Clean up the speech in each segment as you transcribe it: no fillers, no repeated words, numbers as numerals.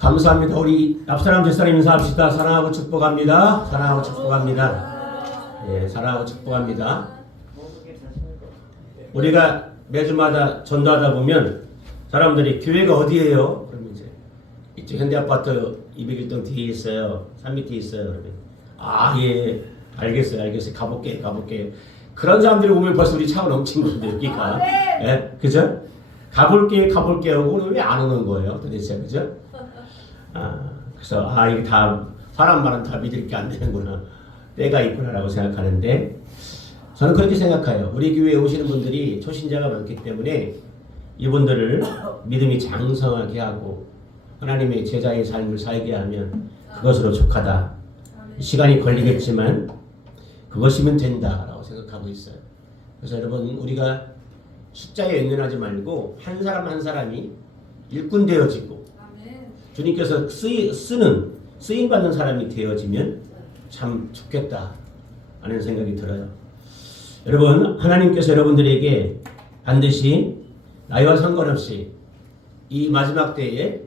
감사합니다. 우리 앞사람 뒷사람 인사합시다. 사랑하고 축복합니다. 사랑하고 축복합니다. 예, 사랑하고 축복합니다. 우리가 매주마다 전도하다 보면 사람들이 교회가 어디예요? 그러면 이제 이쪽 현대아파트 201동 뒤에 있어요. 3 밑에 있어요. 그러면 예, 알겠어요. 가볼게. 그런 사람들이 오면 벌써 우리 차가 넘친 건데 여기가. 예, 그죠? 가볼게 하고 왜 안 오는 거예요? 도대체 그죠? 그래서 이게 다 사람 말은 다 믿을 게 안 되는구나, 때가 있구나라고 생각하는데, 저는 그렇게 생각해요. 우리 교회에 오시는 분들이 초신자가 많기 때문에 이분들을 믿음이 장성하게 하고 하나님의 제자의 삶을 살게 하면 그것으로 족하다. 시간이 걸리겠지만 그것이면 된다라고 생각하고 있어요. 그래서 여러분, 우리가 숫자에 연연하지 말고 한 사람 한 사람이 일꾼 되어지고 주님께서 쓰임받는 사람이 되어지면 참 좋겠다 하는 생각이 들어요. 여러분, 하나님께서 여러분들에게 반드시 나이와 상관없이 이 마지막 때에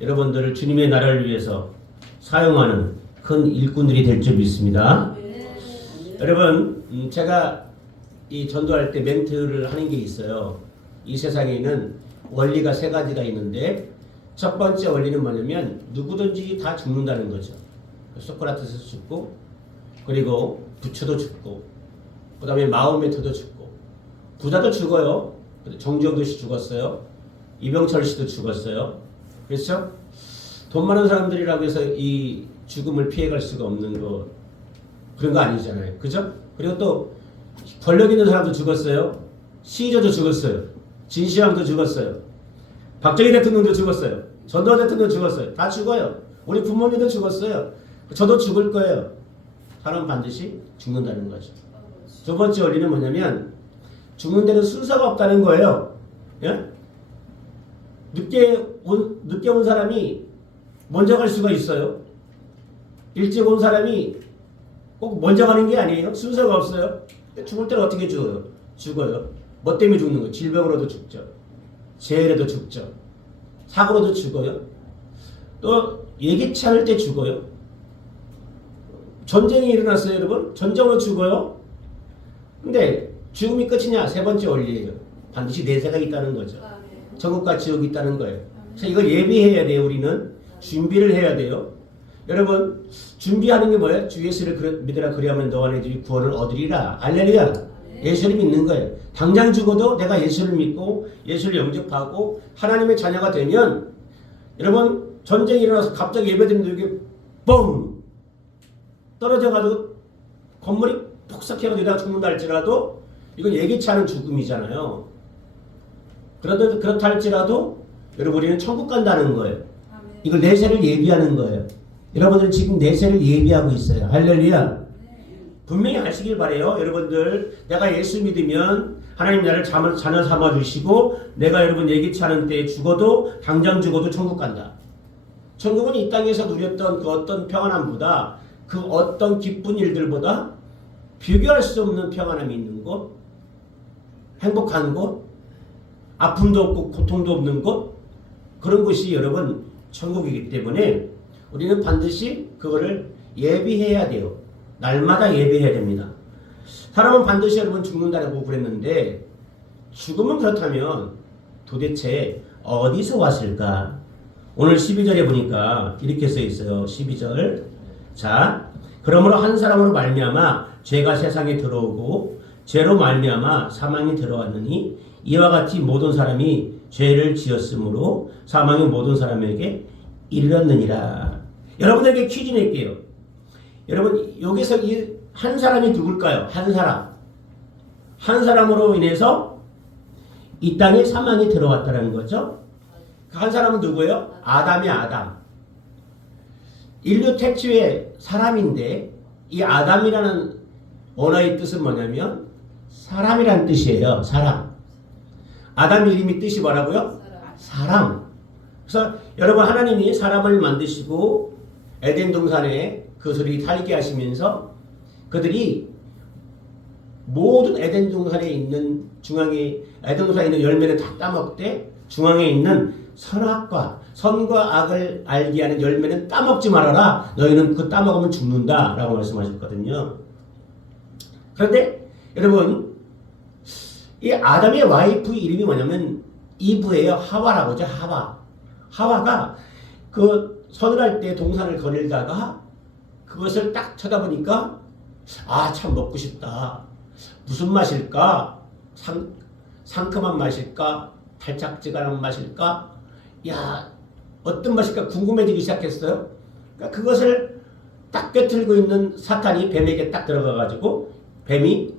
여러분들을 주님의 나라를 위해서 사용하는 큰 일꾼들이 될 줄 믿습니다. 여러분, 제가 이 전도할 때 멘트를 하는 게 있어요. 이 세상에는 원리가 3가지가 있는데, 첫 번째 원리는 뭐냐면 누구든지 다 죽는다는 거죠. 소크라테스도 죽고, 그리고 부처도 죽고, 그 다음에 마호메트도 죽고, 부자도 죽어요. 정주영도 씨 죽었어요. 이병철 씨도 죽었어요. 그렇죠? 돈 많은 사람들이라고 해서 이 죽음을 피해갈 수가 없는 거, 그런 거 아니잖아요. 그죠? 그리고 또 권력 있는 사람도 죽었어요. 시저도 죽었어요. 진시황도 죽었어요. 박정희 대통령도 죽었어요. 전두환 대통령 죽었어요. 다 죽어요. 우리 부모님도 죽었어요. 저도 죽을 거예요. 사람은 반드시 죽는다는 거죠. 두 번째 원리는 뭐냐면 죽는 데는 순서가 없다는 거예요. 예? 늦게 온 사람이 먼저 갈 수가 있어요. 일찍 온 사람이 꼭 먼저 가는 게 아니에요. 순서가 없어요. 죽을 때는 어떻게 죽어요? 뭐 때문에 죽는 거예요? 질병으로도 죽죠. 재해로도 죽죠. 사고로도 죽어요. 또 예기치 않을 때 죽어요. 전쟁이 일어났어요, 여러분. 전쟁으로 죽어요. 근데 죽음이 끝이냐? 3번째 원리예요. 반드시 내세가 있다는 거죠. 천국과 지옥이 있다는 거예요. 그래서 이걸 예비해야 돼요. 우리는 준비를 해야 돼요. 여러분, 준비하는 게 뭐예요? 주 예수를 믿으라 그리하면 너와 내 집이 구원을 얻으리라. 할렐루야. 예수를 믿는 거예요. 당장 죽어도 내가 예수를 믿고 예수를 영접하고 하나님의 자녀가 되면, 여러분, 전쟁이 일어나서 갑자기 예배드리는데 이게 뻥 떨어져가지고 건물이 폭삭해가지고 내가 죽는다 할지라도 이건 예기치 않은 죽음이잖아요. 그렇다 할지라도 여러분, 우리는 천국 간다는 거예요. 이걸 내세를 예비하는 거예요. 여러분들은 지금 내세를 예비하고 있어요. 할렐루야. 분명히 아시길 바래요. 여러분들, 내가 예수 믿으면 하나님 나를 자녀 삼아주시고 내가 여러분 예기치 않은 때에 죽어도, 당장 죽어도 천국 간다. 천국은 이 땅에서 누렸던 그 어떤 평안함보다, 그 어떤 기쁜 일들보다 비교할 수 없는 평안함이 있는 곳, 행복한 곳, 아픔도 없고 고통도 없는 곳, 그런 곳이 여러분 천국이기 때문에 우리는 반드시 그거를 예비해야 돼요. 날마다 예배해야 됩니다. 사람은 반드시 여러분 죽는다고 그랬는데, 죽음은 그렇다면 도대체 어디서 왔을까? 오늘 12절에 보니까 이렇게 써 있어요. 12절. 자, 그러므로 한 사람으로 말미암아 죄가 세상에 들어오고 죄로 말미암아 사망이 들어왔느니 이와 같이 모든 사람이 죄를 지었으므로 사망이 모든 사람에게 이르렀느니라. 여러분에게 퀴즈 낼게요. 여러분, 여기서 이 한 사람이 누굴까요? 한 사람으로 인해서 이 땅에 사망이 들어왔다는 거죠. 그 한 사람은 누구예요? 아담이야, 아담. 인류 태초의 사람인데, 이 아담이라는 언어의 뜻은 뭐냐면 사람이란 뜻이에요. 사람. 아담 이름이 뜻이 뭐라고요? 사람. 그래서 여러분, 하나님이 사람을 만드시고 에덴 동산에 그들이 살게 하시면서 그들이 모든 에덴 동산에 있는 중앙에, 에덴 동산에 있는 열매를 다 따먹되 중앙에 있는 선악과 선과 악을 알게 하는 열매는 따먹지 말아라. 너희는 그 따먹으면 죽는다 라고 말씀하셨거든요. 그런데 여러분 이 아담의 와이프 이름이 뭐냐면 이브예요. 하와라고죠. 하와가 그 선을 할 때 동산을 거닐다가 그것을 딱 쳐다보니까 아, 참 먹고 싶다. 무슨 맛일까? 상큼한 맛일까? 달짝지근한 맛일까? 야, 어떤 맛일까 궁금해지기 시작했어요. 그러니까 그것을 딱 꿰뚫고 있는 사탄이 뱀에게 딱 들어가가지고 뱀이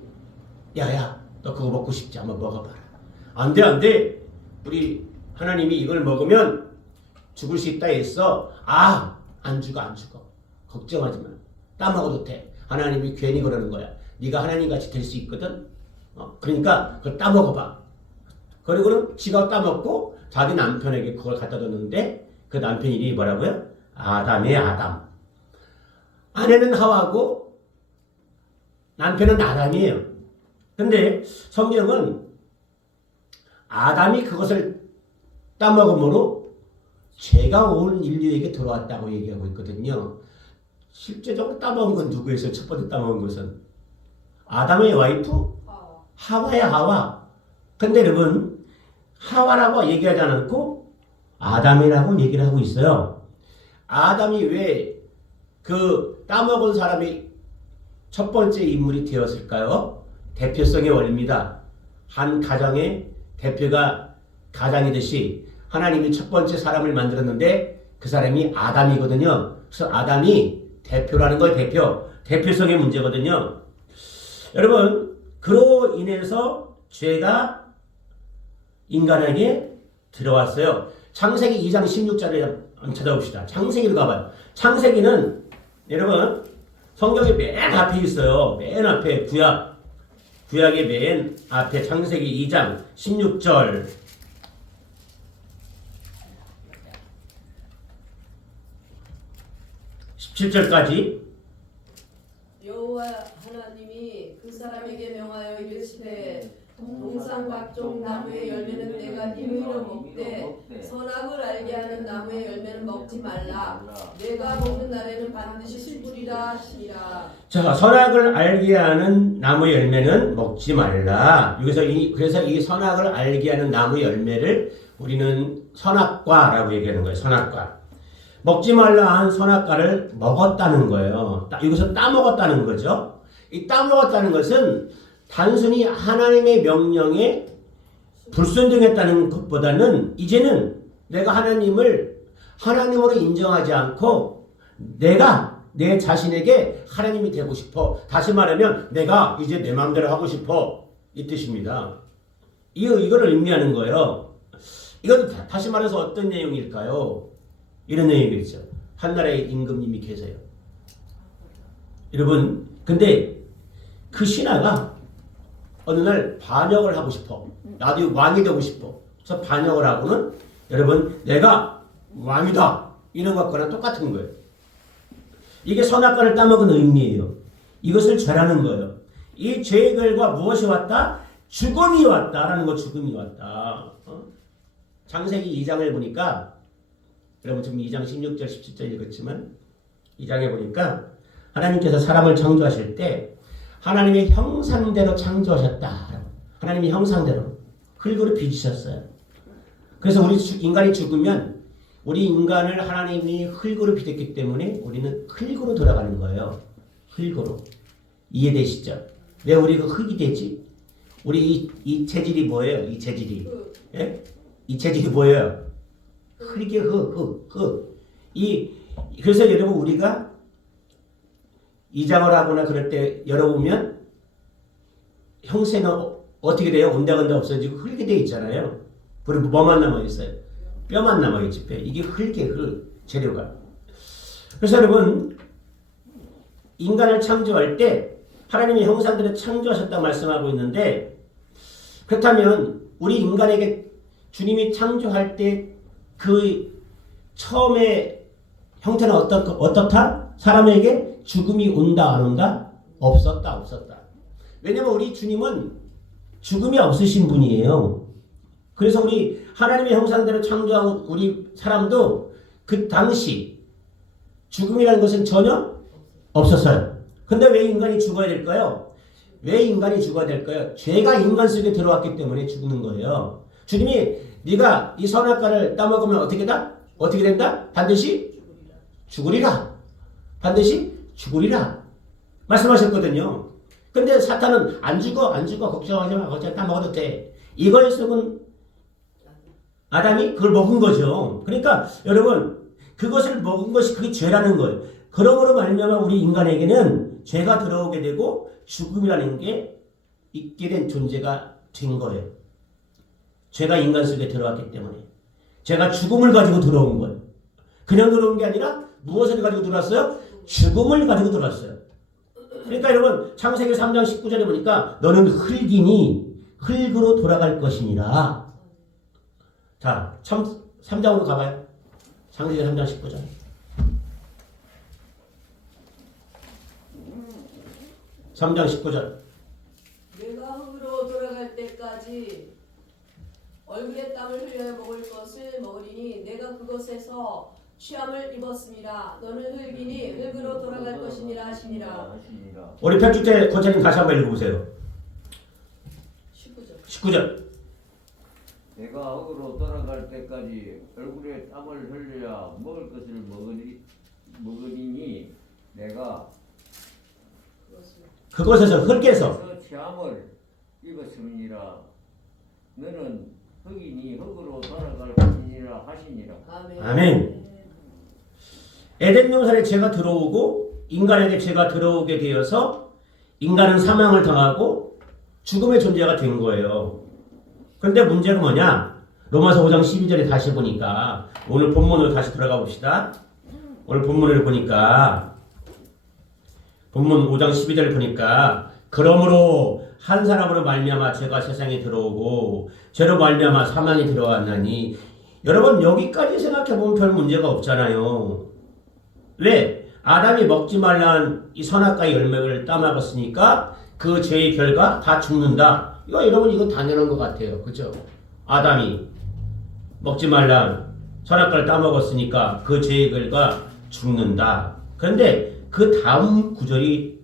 야야 너 그거 먹고 싶지? 한번 먹어봐라. 안 돼. 우리 하나님이 이걸 먹으면 죽을 수 있다 했어. 아, 안 죽어. 걱정하지 마. 따먹어도 돼. 하나님이 괜히 그러는 거야. 네가 하나님같이 될 수 있거든. 그러니까 그걸 따먹어봐. 그리고는 지가 따먹고 자기 남편에게 그걸 갖다 줬는데 그 남편 이름이 뭐라고요? 아담의 아담. 아내는 하와고 남편은 아담이에요. 근데 성경은 아담이 그것을 따먹음으로 죄가 온 인류에게 들어왔다고 얘기하고 있거든요. 실제적으로 따먹은 건 누구였어요? 첫 번째 따먹은 것은 아담의 와이프? 하와야 하와. 근데 여러분 하와라고 얘기하지 않고 아담이라고 얘기를 하고 있어요. 아담이 왜 그 따먹은 사람이 첫 번째 인물이 되었을까요? 대표성의 원리입니다. 한 가정의 대표가 가장이듯이 하나님이 첫 번째 사람을 만들었는데 그 사람이 아담이거든요. 그래서 아담이 대표라는 거예요. 대표성의 문제거든요. 여러분 그로 인해서 죄가 인간에게 들어왔어요. 창세기 2장 16절에 한번 찾아봅시다. 창세기로 가봐요. 창세기는 여러분 성경의 맨 앞에 있어요. 맨 앞에 구약의 맨 앞에 창세기 2장 16절 17절까지 여호와 하나님이 그 사람에게 명하여 이르시되 동산 각종 나무의 열매는 내가 임의로 먹되 선악을 알게 하는 나무의 열매는 먹지 말라. 내가 먹는 날에는 반드시 죽으리라 하시니라. 자, 선악을 알게 하는 나무 열매는 먹지 말라. 그래서 이 선악을 알게 하는 나무 열매를 우리는 선악과라고 얘기하는 거예요. 선악과. 먹지 말라 한 선악과를 먹었다는 거예요. 여기서 따먹었다는 거죠. 이 따먹었다는 것은 단순히 하나님의 명령에 불순종했다는 것보다는 이제는 내가 하나님을 하나님으로 인정하지 않고 내가 내 자신에게 하나님이 되고 싶어. 다시 말하면 내가 이제 내 마음대로 하고 싶어. 이 뜻입니다. 이거를 의미하는 거예요. 이건 다시 말해서 어떤 내용일까요? 이런 내용이겠죠. 한나라에 임금님이 계세요. 여러분, 근데 그 신하가 어느 날 반역을 하고 싶어. 나도 왕이 되고 싶어. 그래서 반역을 하고는 여러분 내가 왕이다. 이런 것과는 똑같은 거예요. 이게 선악과를 따먹은 의미예요. 이것을 죄라는 거예요. 이 죄의 결과 무엇이 왔다? 죽음이 왔다라는 거. 죽음이 왔다. 창세기 2장을 보니까 여러분 지금 2장 16절 17절 읽었지만 2장에 보니까 하나님께서 사람을 창조하실 때 하나님의 형상대로 창조하셨다. 하나님의 형상대로 흙으로 빚으셨어요. 그래서 우리 인간이 죽으면 우리 인간을 하나님이 흙으로 빚었기 때문에 우리는 흙으로 돌아가는 거예요. 흙으로. 이해되시죠? 왜 우리가 흙이 되지? 우리 이 체질이 뭐예요? 이 체질이. 예? 이 체질이 뭐예요? 흙이 흙. 그래서 여러분 우리가 이장을 하거나 그럴 때 열어보면 형세는 어떻게 돼요? 온데간데 없어지고 흙이 되어 있잖아요. 그리고 뭐만 남아있어요? 뼈만 남아있지. 뼈. 이게 흙 재료가. 그래서 여러분 인간을 창조할 때 하나님의 형상대로 창조하셨다고 말씀하고 있는데 그렇다면 우리 인간에게 주님이 창조할 때 그 처음에 형태는 어떻다? 사람에게 죽음이 온다 안 온다? 없었다. 왜냐면 우리 주님은 죽음이 없으신 분이에요. 그래서 우리 하나님의 형상대로 창조한 우리 사람도 그 당시 죽음이라는 것은 전혀 없었어요. 근데 왜 인간이 죽어야 될까요? 왜 인간이 죽어야 될까요? 죄가 인간 속에 들어왔기 때문에 죽는 거예요. 주님이 네가 이 선악과를 따먹으면 어떻게 다? 어떻게 된다? 반드시 죽으리라. 반드시 죽으리라. 말씀하셨거든요. 근데 사탄은 안 죽어 걱정하지 마 걱정 따먹어도 돼. 이거에 속은 아담이 그걸 먹은 거죠. 그러니까 여러분 그것을 먹은 것이 그게 죄라는 거예요. 그러므로 말미암아 우리 인간에게는 죄가 들어오게 되고 죽음이라는 게 있게 된 존재가 된 거예요. 죄가 인간 속에 들어왔기 때문에 죄가 죽음을 가지고 들어온 거예요. 그냥 들어온 게 아니라 무엇을 가지고 들어왔어요? 죽음을 가지고 들어왔어요. 그러니까 여러분 창세기 3장 19절에 보니까 너는 흙이니 흙으로 돌아갈 것이니라. 자, 3장으로 가봐요. 창세기 3장 19절. (3장 19절) 내가 흙으로 돌아갈 때까지 얼굴에 땀을 흘려 먹을 것을 먹으리니 내가 그것에서 취함을 입었습니다. 너는 흙이니 흙으로 돌아갈 것이니라 하시니라. 우리 편집대 권사님 다시 한번 읽어보세요. 19절. 19절. 내가 흙으로 돌아갈 때까지 얼굴에 땀을 흘려야 먹을 것을 먹으리니 내가 그것에서 흙에서 취함을 입었음이니라. 너는 흙이니 흙으로 돌아갈 것이니라 하시니라. 아멘. 아멘. 에덴 동산에 죄가 들어오고 인간에게 죄가 들어오게 되어서 인간은 사망을 당하고 죽음의 존재가 된 거예요. 그런데 문제가 뭐냐? 로마서 5장 12절에 다시 보니까 오늘 본문으로 다시 들어가 봅시다. 오늘 본문을 보니까 본문 5장 12절을 보니까 그러므로 한 사람으로 말미암아 죄가 세상에 들어오고 죄로 말미암아 사망이 들어왔나니 여러분 여기까지 생각해 보면 별 문제가 없잖아요. 왜? 아담이 먹지 말라는 이 선악과의 열매를 따먹었으니까 그 죄의 결과 다 죽는다. 이거 여러분 이건 당연한 것 같아요. 그죠? 아담이 먹지 말라는 선악과를 따먹었으니까 그 죄의 결과 죽는다. 그런데 그 다음 구절이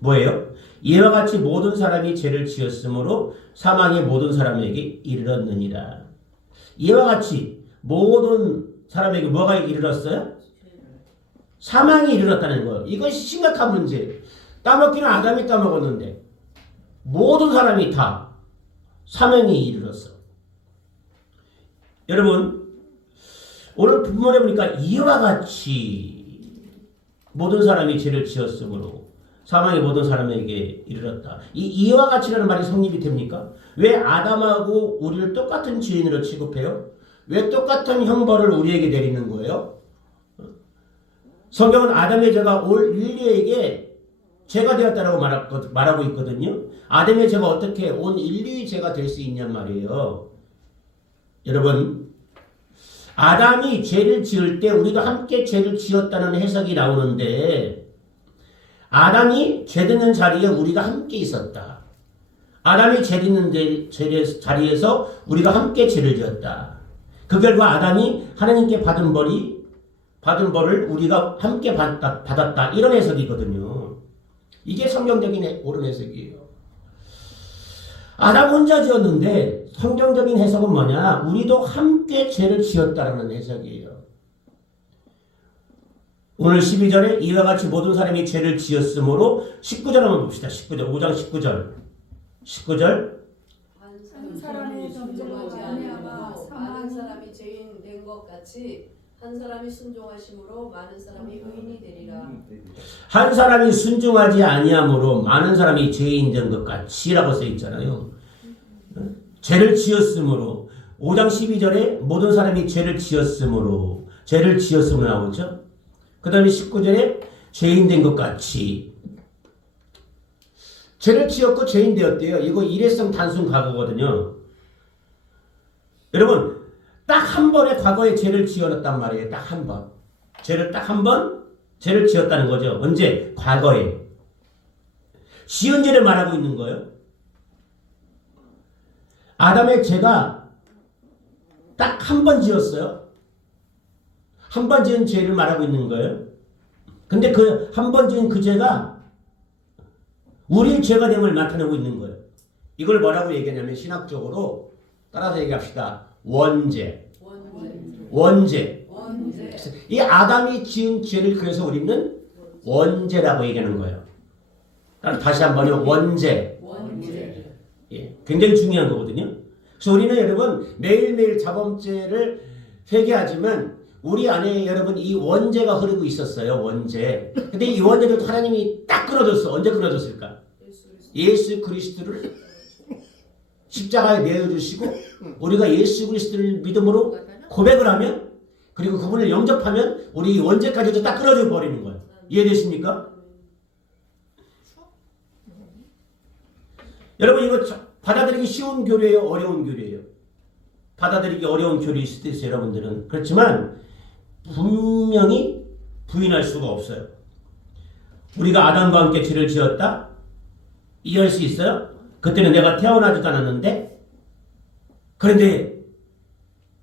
뭐예요? 이와 같이 모든 사람이 죄를 지었으므로 사망이 모든 사람에게 이르렀느니라. 이와 같이 모든 사람에게 뭐가 이르렀어요? 사망이 이르렀다는 거예요. 이것이 심각한 문제. 따먹기는 아담이 따먹었는데 모든 사람이 다 사망이 이르렀어. 여러분 오늘 본문에 보니까 이와 같이 모든 사람이 죄를 지었으므로 사망이 모든 사람에게 이르렀다. 이 이와 같이라는 말이 성립이 됩니까? 왜 아담하고 우리를 똑같은 죄인으로 취급해요? 왜 똑같은 형벌을 우리에게 내리는 거예요? 성경은 아담의 죄가 올 인류에게 죄가 되었다라고 말하고 있거든요. 아담의 죄가 어떻게 온 인류의 죄가 될 수 있냔 말이에요. 여러분 아담이 죄를 지을 때 우리도 함께 죄를 지었다는 해석이 나오는데 아담이 죄 짓는 자리에 우리가 함께 있었다. 아담이 죄 짓는 자리에서 우리가 함께 죄를 지었다. 그 결과 아담이 하나님께 받은 벌을 우리가 함께 받았다. 이런 해석이거든요. 이게 성경적인 옳은 해석이에요. 아담 혼자 지었는데 성경적인 해석은 뭐냐? 우리도 함께 죄를 지었다라는 해석이에요. 오늘 12절에 이와 같이 모든 사람이 죄를 지었으므로 19절 한번 봅시다. 19절 5장 19절 한 사람이 순종하지 아니하고 많은 사람이 죄인 된 것 같이 한 사람이 순종하심으로 많은 사람이 의인이 되리라. 한 사람이 순종하지 아니함으로 많은 사람이 죄인 된 것 같이라고 써 있잖아요. 죄를 지었으므로 5장 12절에 모든 사람이 죄를 지었으므로 나오죠. 그 다음에 19절에 죄인 된 것 같이 죄를 지었고 죄인 되었대요. 이거 일회성 단순 과거거든요. 여러분 딱 한 번의 과거에 죄를 지었단 말이에요. 딱 한 번. 죄를 딱 한 번 죄를 지었다는 거죠. 언제? 과거에. 지은 죄를 말하고 있는 거예요. 아담의 죄가 딱 한 번 지었어요. 한 번 지은 죄를 말하고 있는 거예요. 근데 그 한 번 지은 그 죄가 우리의 죄가 됨을 나타내고 있는 거예요. 이걸 뭐라고 얘기하냐면 신학적으로 따라서 얘기합시다. 원죄. 원죄. 이 아담이 지은 죄를 그래서 우리는 원죄라고 얘기하는 거예요. 다시 한번요. 원죄. 예, 굉장히 중요한 거거든요. 그래서 우리는 여러분 매일매일 자범죄를 회개하지만 우리 안에 여러분 이 원죄가 흐르고 있었어요. 원죄. 근데 이 원죄를 하나님이 딱 끊어줬어. 언제 끊어줬을까? 예수 그리스도를 십자가에 내어주시고 우리가 예수 그리스도를 믿음으로 고백을 하면 그리고 그분을 영접하면 우리 원죄까지도 딱 끊어져 버리는 거예요. 이해되십니까? 여러분 이거 받아들이기 쉬운 교리예요? 어려운 교리예요? 받아들이기 어려운 교리일 수도 있어요. 여러분들은. 그렇지만 분명히 부인할 수가 없어요. 우리가 아담과 함께 죄를 지었다? 이해할 수 있어요? 그때는 내가 태어나지도 않았는데 그런데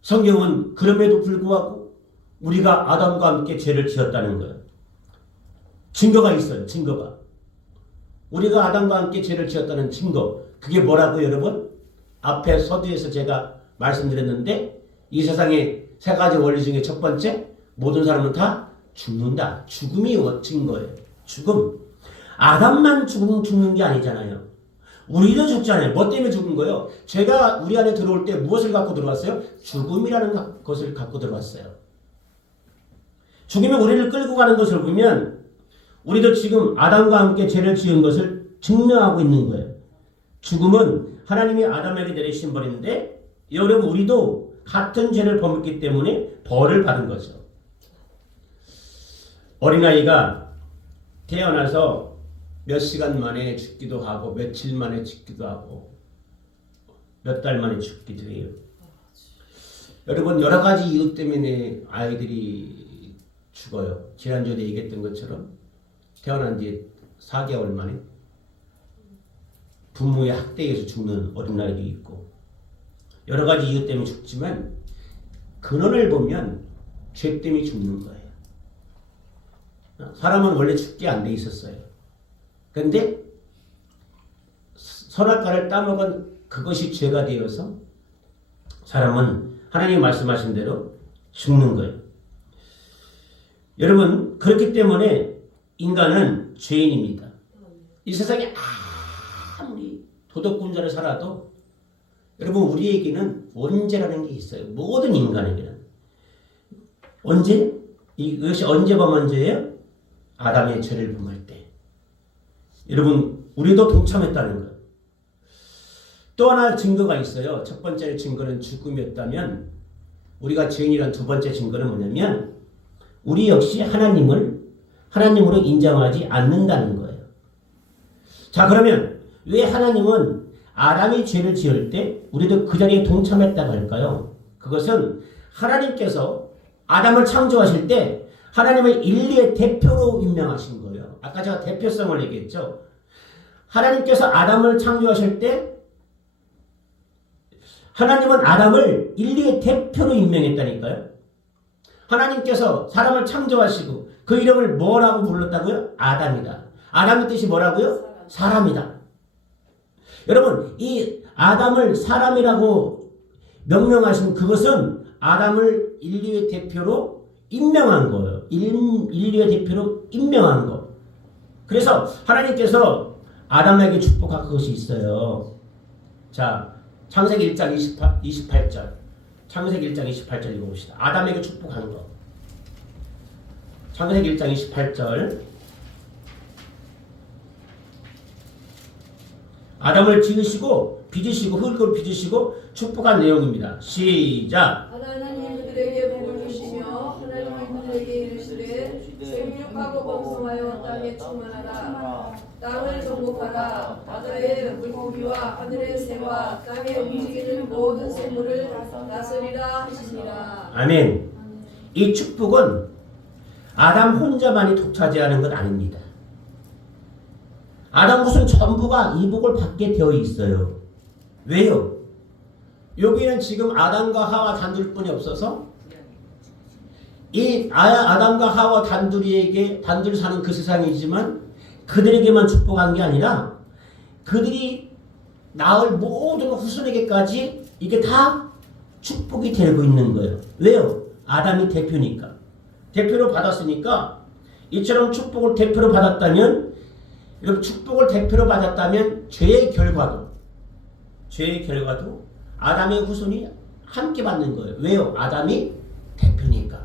성경은 그럼에도 불구하고 우리가 아담과 함께 죄를 지었다는 거예요. 증거가 있어요. 증거가. 우리가 아담과 함께 죄를 지었다는 증거. 그게 뭐라고요, 여러분? 앞에 서두에서 제가 말씀드렸는데 이 세상의 세 가지 원리 중에 첫 번째, 모든 사람은 다 죽는다. 죽음이 증거예요. 죽음. 아담만 죽는 게 아니잖아요. 우리도 죽잖아요. 뭐 때문에 죽은 거예요? 죄가 우리 안에 들어올 때 무엇을 갖고 들어왔어요? 죽음이라는 것을 갖고 들어왔어요. 죽음이 우리를 끌고 가는 것을 보면 우리도 지금 아담과 함께 죄를 지은 것을 증명하고 있는 거예요. 죽음은 하나님이 아담에게 내리신 벌인데 여러분 우리도 같은 죄를 범했기 때문에 벌을 받은 거죠. 어린아이가 태어나서 몇 시간 만에 죽기도 하고 며칠 만에 죽기도 하고 몇 달 만에 죽기도 해요. 여러분 여러 가지 이유 때문에 아이들이 죽어요. 지난주에 얘기했던 것처럼 태어난 뒤에 4개월 만에 부모의 학대에 의해서 죽는 어린아이도 있고 여러 가지 이유 때문에 죽지만 근원을 보면 죄 때문에 죽는 거예요. 사람은 원래 죽게 안 돼 있었어요. 그런데 선악과를 따먹은 그것이 죄가 되어서 사람은 하나님이 말씀하신 대로 죽는 거예요. 여러분 그렇기 때문에 인간은 죄인입니다. 이 세상에 아무리 도덕군자를 살아도 여러분 우리에게는 원죄라는 게 있어요. 모든 인간에게는. 언제? 이것이 언제 범한 죄예요? 아담의 죄를 범할 때. 여러분 우리도 동참했다는 거예요. 또 하나 증거가 있어요. 첫 번째 증거는 죽음이었다면 우리가 죄인이란 두 번째 증거는 뭐냐면 우리 역시 하나님으로 인정하지 않는다는 거예요. 자 그러면 왜 하나님은 아담이 죄를 지을 때 우리도 그 자리에 동참했다고 할까요? 그것은 하나님께서 아담을 창조하실 때 하나님을 인류의 대표로 임명하신 거예요. 아까 제가 대표성을 얘기했죠. 하나님께서 아담을 창조하실 때 하나님은 아담을 인류의 대표로 임명했다니까요. 하나님께서 사람을 창조하시고 그 이름을 뭐라고 불렀다고요? 아담이다. 아담의 뜻이 뭐라고요? 사람이다. 여러분 이 아담을 사람이라고 명명하신 그것은 아담을 인류의 대표로 임명한 거예요. 인류의 대표로 임명한 거. 그래서 하나님께서 아담에게 축복한 그것이 있어요. 자 창세기 1장 28절 창세기 1장 28절 읽어봅시다. 아담에게 축복하는 거. 창세기 1장 28절 아담을 지으시고 빚으시고 흙으로 빚으시고 축복한 내용입니다. 시작. 하나님이 그들에게 복을 주시며 하나님이 그들에게 이르시되 생육하고 번성하여 땅에 충만하라. 땅을 정복하라. 바다의 물고기와 하늘의 새와 땅에 움직이는 모든 생물을 다스리라 하시니라. 아멘. 이 축복은 아담 혼자만이 독차지하는 것 아닙니다. 아담 무슨 전부가 이 복을 받게 되어 있어요. 왜요? 여기는 지금 아담과 하와 단둘뿐이 없어서 이 아담과 하와 단둘 사는 그 세상이지만 그들에게만 축복한 게 아니라 그들이 낳을 모든 후손에게까지 이게 다 축복이 되고 있는 거예요. 왜요? 아담이 대표니까. 대표로 받았으니까 이처럼 축복을 대표로 받았다면 여러분 축복을 대표로 받았다면 죄의 결과도 아담의 후손이 함께 받는 거예요. 왜요? 아담이 대표니까.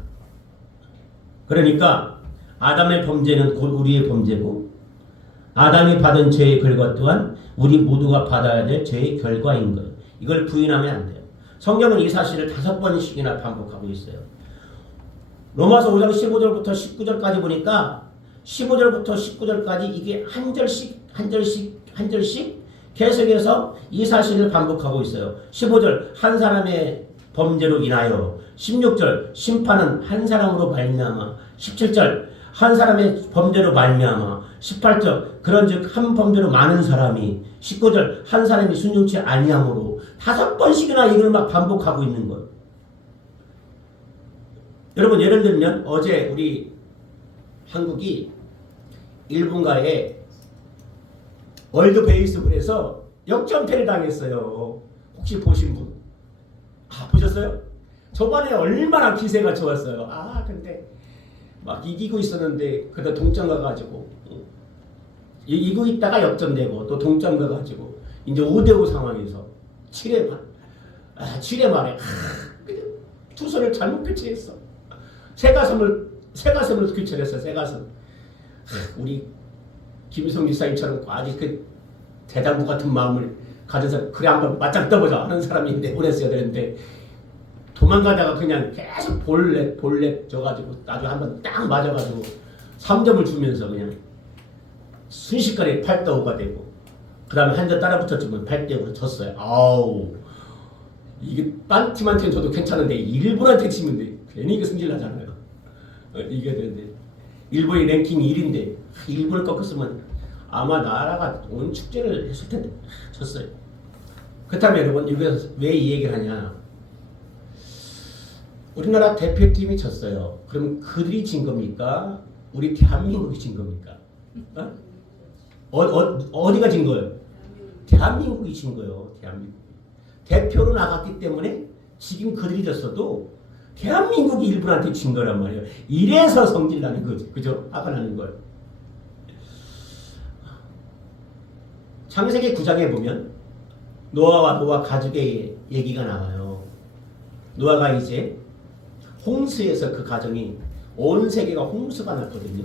그러니까 아담의 범죄는 곧 우리의 범죄고 아담이 받은 죄의 결과 또한 우리 모두가 받아야 될 죄의 결과인 거예요. 이걸 부인하면 안 돼요. 성경은 이 사실을 5번씩이나 반복하고 있어요. 로마서 5장 15절부터 19절까지 보니까 15절부터 19절까지 이게 한 절씩 계속해서 이 사실을 반복하고 있어요. 15절 한 사람의 범죄로 인하여 16절 심판은 한 사람으로 말미암아 17절 한 사람의 범죄로 말미암아 18절 그런즉 한 범죄로 많은 사람이 19절 한 사람이 순종치 아니함으로 5번씩이나 이걸 막 반복하고 있는 거예요. 여러분 예를 들면 어제 우리 한국이 일본과의 월드 베이스볼에서 역전패를 당했어요. 혹시 보신 분? 보셨어요? 저번에 얼마나 기세가 좋았어요. 근데 막 이기고 있었는데 그러다 동점 가가지고 이기고 있다가 역전되고 또 동점 가가지고 이제 5대5 상황에서 7회 말에 투수를 잘못 교체했어. 새가슴을 교체했어. 새가슴. 우리 김성기 사님처럼 아주 그 대장부 같은 마음을 가진 사람 그래 한번 맞짱 떠보자 하는 사람이 내보냈어야 되는데 도망가다가 그냥 계속 볼넷 져가지고 나중에 한번 딱 맞아가지고 3점을 주면서 그냥 순식간에 8대5가 되고 그 다음에 한 점 따라 붙었지만 8대5로 졌어요. 이게 딴 팀한테는 저도 괜찮은데 일본한테 치면 돼. 괜히 이게 승질 나잖아요. 이게 되는데 일본이 랭킹 1인데 일본을 꺾었으면 아마 나라가 온 축제를 했을 텐데 졌어요. 그렇다면 여러분 여기서 왜 이 얘기를 하냐? 우리나라 대표팀이 졌어요. 그럼 그들이 진 겁니까? 우리 대한민국이 진 겁니까? 어디가 진 거예요? 대한민국이 진 거예요. 대한민국. 대표로 나갔기 때문에 지금 그들이 졌어도 대한민국이 일본한테 진 거란 말이에요. 이래서 성질 나는 거죠. 그죠? 화가 나는 걸. 창세기 9장에 보면 노아와 노아 가족의 얘기가 나와요. 노아가 이제 홍수에서 그 가정이 온 세계가 홍수가 났거든요.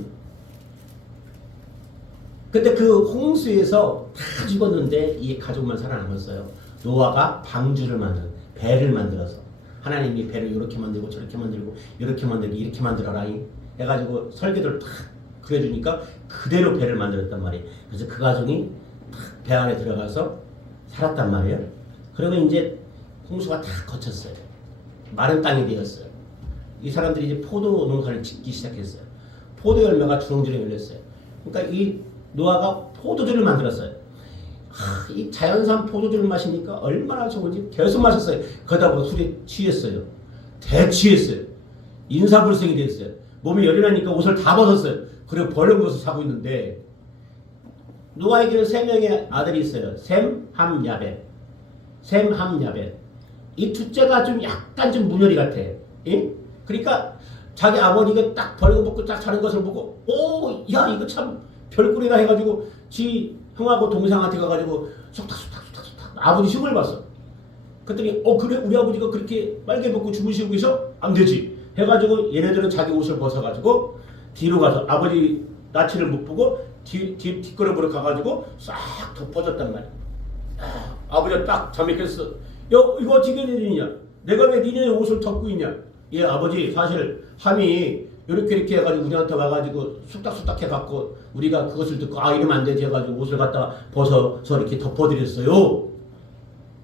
근데 그 홍수에서 다 죽었는데 이 가족만 살아남았어요. 노아가 방주를 배를 만들어서 하나님이 배를 이렇게 만들고 저렇게 만들고 이렇게 만들고 이렇게 만들어라 해가지고 설계도를 탁 그려주니까 그대로 배를 만들었단 말이에요. 그래서 그 가정이 탁 배 안에 들어가서 살았단 말이에요. 그리고 이제 홍수가 다 거쳤어요. 마른 땅이 되었어요. 이 사람들이 이제 포도 농사를 짓기 시작했어요. 포도 열매가 주렁주렁 열렸어요. 그러니까 이 노아가 포도주를 만들었어요. 이 자연산 포도주를 마시니까 얼마나 좋은지 계속 마셨어요. 그러다 보니 술에 취했어요. 대취했어요. 인사불성이 됐어요. 몸이 열이 나니까 옷을 다 벗었어요. 그리고 벌른 것을 사고 있는데 노아에게는 3명의 아들이 있어요. 셈, 함, 야벳. 셈, 함, 야벳. 이 둘째가 좀 약간 좀 문열이 같아. 예? 그러니까 자기 아버지가 딱 벌거벗고 딱 자는 것을 보고 야 이거 참 별꼴이다 해가지고 지 형하고 동생한테 가가지고 속닥 아버지 흉을 봤어. 그랬더니 그래 우리 아버지가 그렇게 빨개 벗고 주무시고 계셔? 안 되지 해가지고 얘네들은 자기 옷을 벗어가지고 뒤로 가서 아버지 나치를 못 보고 뒷걸음으로 가가지고 싹 덮어졌단 말이야. 아버지가 딱 잠이 깼어. 이거 어떻게 된 일이냐? 내가 왜 니네 옷을 덮고 있냐? 예 아버지 사실 함이 이렇게 해가지고 우리한테 와가지고 쑥닥 해갖고 우리가 그것을 듣고 이러면 안 되지 해가지고 옷을 갖다 벗어서 이렇게 덮어드렸어요.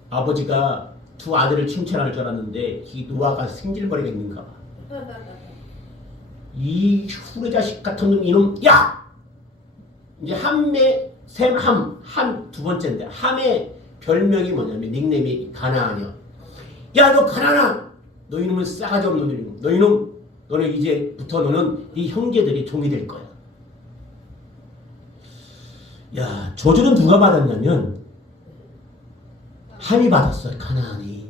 아버지가 두 아들을 칭찬할 줄 알았는데 이 노아가 승질버리겠는가 봐. 이 후레자식 같은 놈 이놈 야! 이제 함의 셈 함 두 번째인데 함의 별명이 뭐냐면 닉네임이 가나안이요. 야, 너 가난아! 너 이놈은 싸가지 없는 이놈. 너 이놈, 너는 이제부터 너는 네 형제들이 종이 될 거야. 야, 저주는 누가 받았냐면 함이 받았어요. 가나안이.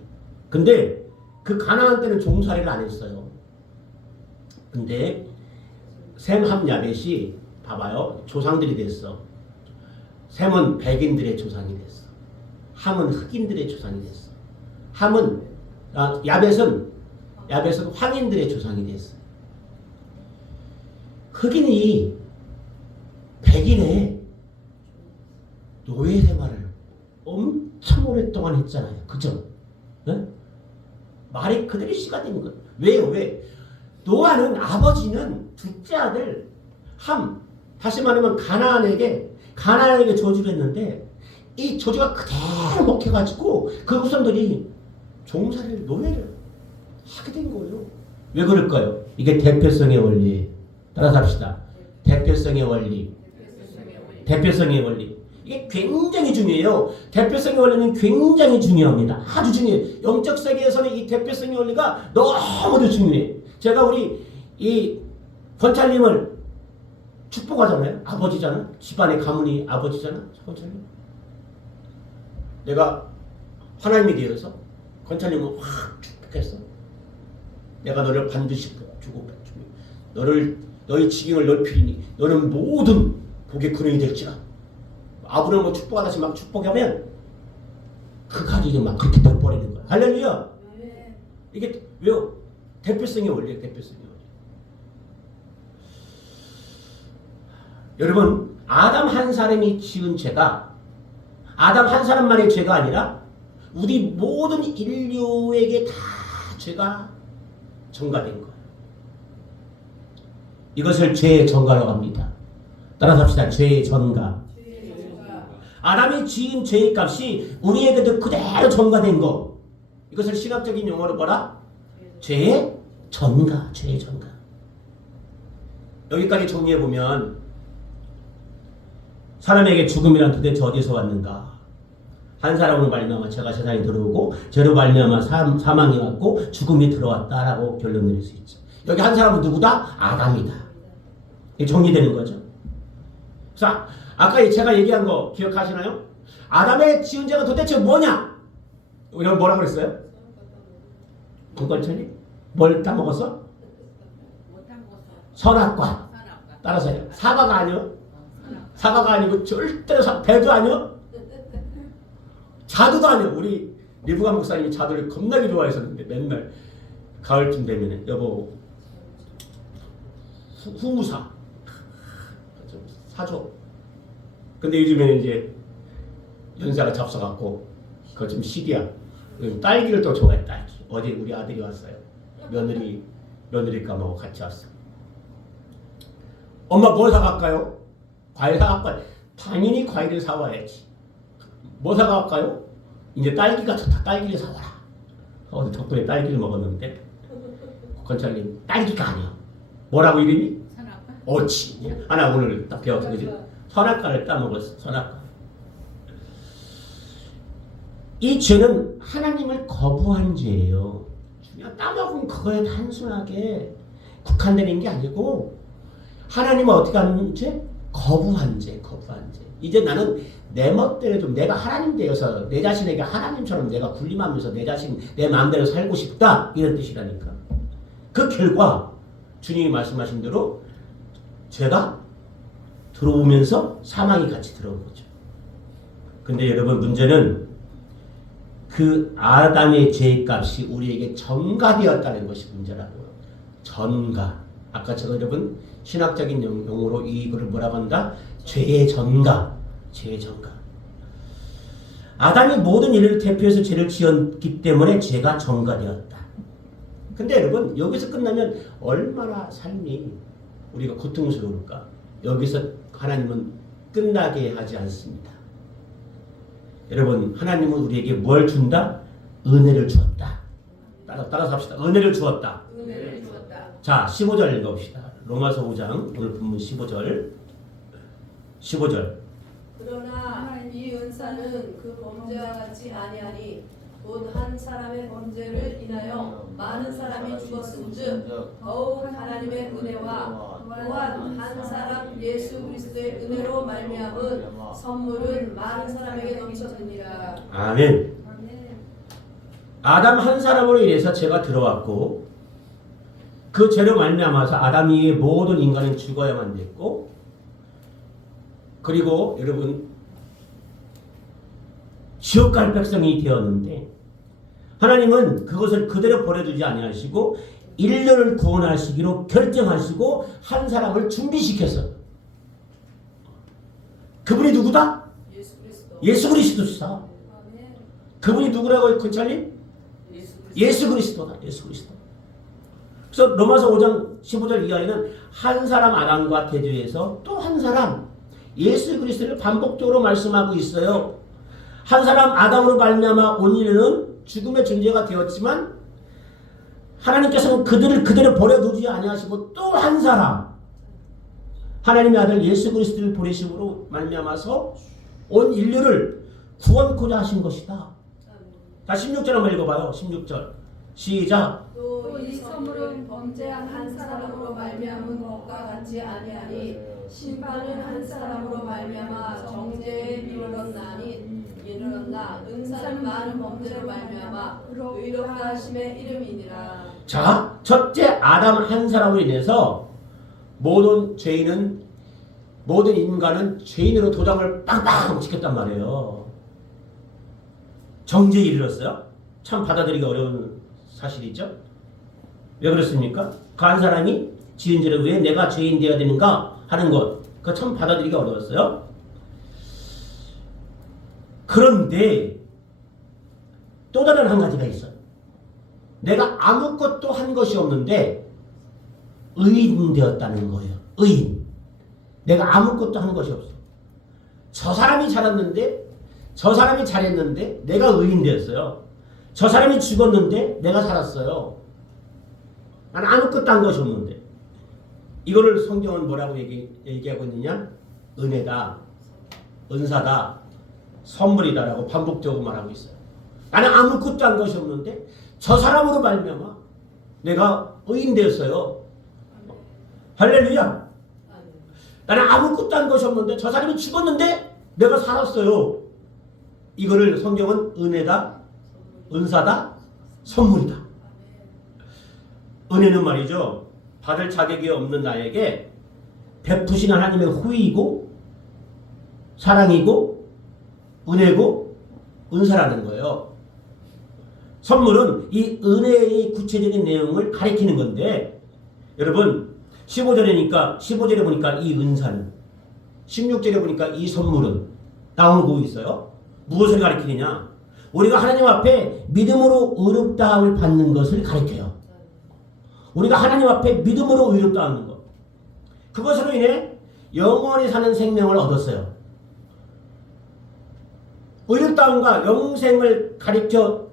근데 그 가나안 때는 종살이를 안 했어요. 근데 셈, 함, 야벳이 봐봐요. 조상들이 됐어. 셈은 백인들의 조상이 됐어. 함은 흑인들의 조상이 됐어. 야벳은 황인들의 조상이 됐어. 흑인이 백인의 노예 생활을 엄청 오랫동안 했잖아요. 그죠? 네? 말이 그대로 씨가 되는 거예요. 왜요? 왜? 노아는 아버지는 둘째 아들 다시 말하면 가나안에게 저주를 했는데 이 저주가 그대로 먹혀가지고 그 후손들이 종살이를 노예를 하게 된 거예요. 왜 그럴까요? 이게 대표성의 원리예요. 따라서 합시다. 대표성의 원리. 대표성의 원리. 이게 굉장히 중요해요. 대표성의 원리는 굉장히 중요합니다. 아주 중요해요. 영적 세계에서는 이 대표성의 원리가 너무도 중요해요. 제가 우리 이 권찰님을 축복하잖아요. 아버지잖아. 집안의 가문이 아버지잖아. 권찰님. 내가 하나님이 되어서 권찰님을 확 축복했어. 내가 너를 반드시 주고 너의 지경을 넓히리니 너는 모든 복의 근원이 될지라. 아브라함을 축복하다시 막 축복하면 그 가족이 막 그렇게 돼버리는 거야. 할렐루야. 이게 왜요? 대표성의 원리예요. 대표성의 원리. 여러분, 아담 한 사람이 지은 죄가 아담 한 사람만의 죄가 아니라 우리 모든 인류에게 다 죄가 전가된 거예요. 이것을 죄의 전가라고 합니다. 따라서 합시다. 죄의 전가. 아담이 지은 죄의 값이 우리에게도 그대로 전가된 거. 이것을 신학적인 용어로 뭐라? 죄의 전가. 죄의 전가. 여기까지 정리해보면 사람에게 죽음이란 도대체 어디서 왔는가? 한 사람으로 말미암아 죄가 세상에 들어오고 죄로 말미암아 사망이 왔고 죽음이 들어왔다라고 결론 내릴 수 있죠. 여기 한 사람은 누구다? 아담이다. 이게 정리되는 거죠. 자, 아까 제가 얘기한 거 기억하시나요? 아담의 지은 죄가 도대체 뭐냐? 우리가 뭐라 그랬어요? 그걸 뭘 따먹었어? 선악과. 따라서요. 사과가 아니요. 사과가 아니고 절대로 배도 아니요. 자두도 아니요. 우리 리브가 목사님이 자두를 겁나게 좋아했었는데 맨날 가을쯤 되면 여보 후무사 사줘. 근데 요즘에는 이제 연세가 잡숴갖고 그거 좀 시기야. 딸기를 또 좋아해. 딸기. 어제 우리 아들이 왔어요. 며느리감하고 같이 왔어. 엄마 뭐 사갈까요? 과일 사갈까요? 당연히 과일을 사와야지. 뭐 사갈까요? 이제 딸기가 좋다. 딸기를 사와라. 어제 덕분에 딸기를 먹었는데 권찰님 딸기가 아니야. 뭐라고 이름이? 선악과. 옳지. 하나 오늘 딱 배웠어. 그지? 선악과를 따먹었어. 선악과. 이 죄는 하나님을 거부한 죄예요. 그냥 따먹으면 그거에 단순하게 국한되는 게 아니고 하나님은 어떻게 하는 죄? 거부한 죄. 이제 나는 내 멋대로 좀 내가 하나님 되어서 내 자신에게 하나님처럼 내가 군림하면서 내 마음대로 살고 싶다. 이런 뜻이라니까. 그 결과 주님이 말씀하신 대로 죄가 들어오면서 사망이 같이 들어온 거죠. 근데 여러분 문제는 그 아담의 죄의 값이 우리에게 전가되었다는 것이 문제라고요. 전가. 아까 제가 여러분 신학적인 용어로 이거를 뭐라고 한다? 죄의 전가. 죄의 전가. 아담이 모든 일을 대표해서 죄를 지었기 때문에 죄가 전가되었다. 근데 여러분 여기서 끝나면 얼마나 삶이 우리가 고통스러울까? 여기서 하나님은 끝나게 하지 않습니다. 여러분 하나님은 우리에게 뭘 준다? 은혜를 주었다. 따라서 합시다. 은혜를 주었다. 은혜를 주었다. 자 15절 읽어봅시다. 로마서 5장 오늘 본문 15절. 그러나 이 은사는 그 범죄와 같이 아니하니 곧 한 사람의 범죄를 인하여 많은 사람이 죽었은즉 더욱 하나님의 은혜와 또한 한 사람 예수 그리스도의 은혜로 말미암은 선물은 많은 사람에게 넘쳤느니라. 아멘. 아멘. 아담 한 사람으로 인해서 죄가 들어왔고 그 죄로 말미암아서 아담 이외의 모든 인간은 죽어야만 됐고 그리고 여러분 지옥 갈 백성이 되었는데 하나님은 그것을 그대로 버려두지 아니하시고 인류를 구원하시기로 결정하시고 한 사람을 준비시켰어. 그분이 누구다? 예수 그리스도. 예수 그리스도시다. 아멘. 그분이 누구라고요, 권찰님? 예수 그리스도다. 예수 그리스도. 그래서 로마서 5장 15절 이하에는 한 사람 아담과 대조해서 또 한 사람 예수 그리스도를 반복적으로 말씀하고 있어요. 한 사람 아담으로 말미암아 온 인류는 죽음의 존재가 되었지만 하나님께서는 그들을 그대로 버려두지 아니하시고 또 한 사람 하나님의 아들 예수 그리스도를 보내심으로 말미암아서 온 인류를 구원코자 하신 것이다. 자 16절 한번 읽어봐요. 16절 시작. 또 이 선물은 범죄한 한 사람으로 말미암은 것과 같지 아니하니 심판은 한 사람으로 말미암아 정죄에 이르렀나 은사는 많은 범죄로 말미암아 의롭다 하심의 이름이니라. 자, 첫째 아담 한 사람으로 인해서 모든 인간은 죄인으로 도장을 빵빵 찍혔단 말이에요. 정죄에 이르렀어요. 참 받아들이기 어려운 사실이죠. 왜 그렇습니까? 그 한 사람이 지은 죄를 왜 내가 죄인 되어야 되는가 하는 것, 그거 참 받아들이기 어려웠어요. 그런데 또 다른 한 가지가 있어요. 내가 아무것도 한 것이 없는데 의인 되었다는 거예요. 의인. 내가 아무것도 한 것이 없어. 저 사람이 잘했는데 저 사람이 잘했는데 내가 의인 되었어요. 저 사람이 죽었는데 내가 살았어요. 나는 아무것도 한 것이 없는데. 이거를 성경은 뭐라고 얘기하고 있느냐? 은혜다, 은사다, 선물이다라고 반복적으로 말하고 있어요. 나는 아무것도 한 것이 없는데 저 사람으로 말미암아 내가 의인 되었어요. 할렐루야. 나는 아무것도 한 것이 없는데 저 사람이 죽었는데 내가 살았어요. 이거를 성경은 은혜다, 은사다, 선물이다. 은혜는 말이죠. 받을 자격이 없는 나에게 베푸신 하나님의 후이고 사랑이고 은혜고 은사라는 거예요. 선물은 이 은혜의 구체적인 내용을 가리키는 건데 여러분 15절에 보니까 이 은사는 16절에 보니까 이 선물은 나오고 있어요. 무엇을 가리키느냐? 우리가 하나님 앞에 믿음으로 의롭다함을 받는 것을 가리켜요. 우리가 하나님 앞에 믿음으로 의롭다하는 것. 그것으로 인해 영원히 사는 생명을 얻었어요. 의롭다함과 영생을 가리켜